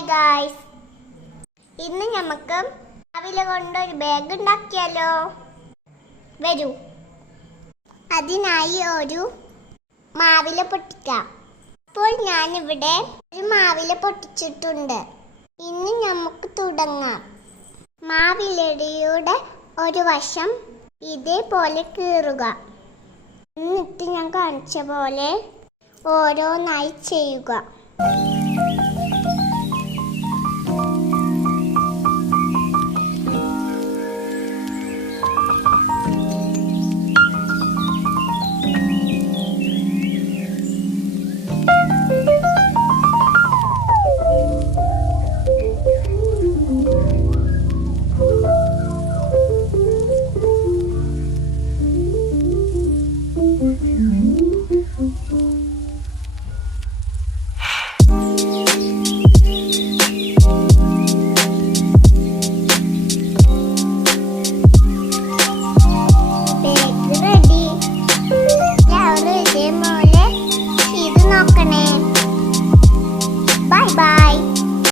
Hi guys, ഇന്ന് നമുക്ക് മാവില കൊണ്ടൊരു ബാഗ് ഉണ്ടാക്കിയാലോ? വരൂ. അതിനായി ഒരു മാവില പൊട്ടിക്കാം. അപ്പോൾ ഞാനിവിടെ ഒരു മാവില പൊട്ടിച്ചിട്ടുണ്ട്. ഇനി നമുക്ക് തുടങ്ങാം. മാവിലയുടെ ഒരു വശം ഇതേപോലെ കീറുക. എന്നിട്ട് ഞാൻ കാണിച്ച പോലെ ഓരോന്നായി ചെയ്യുക.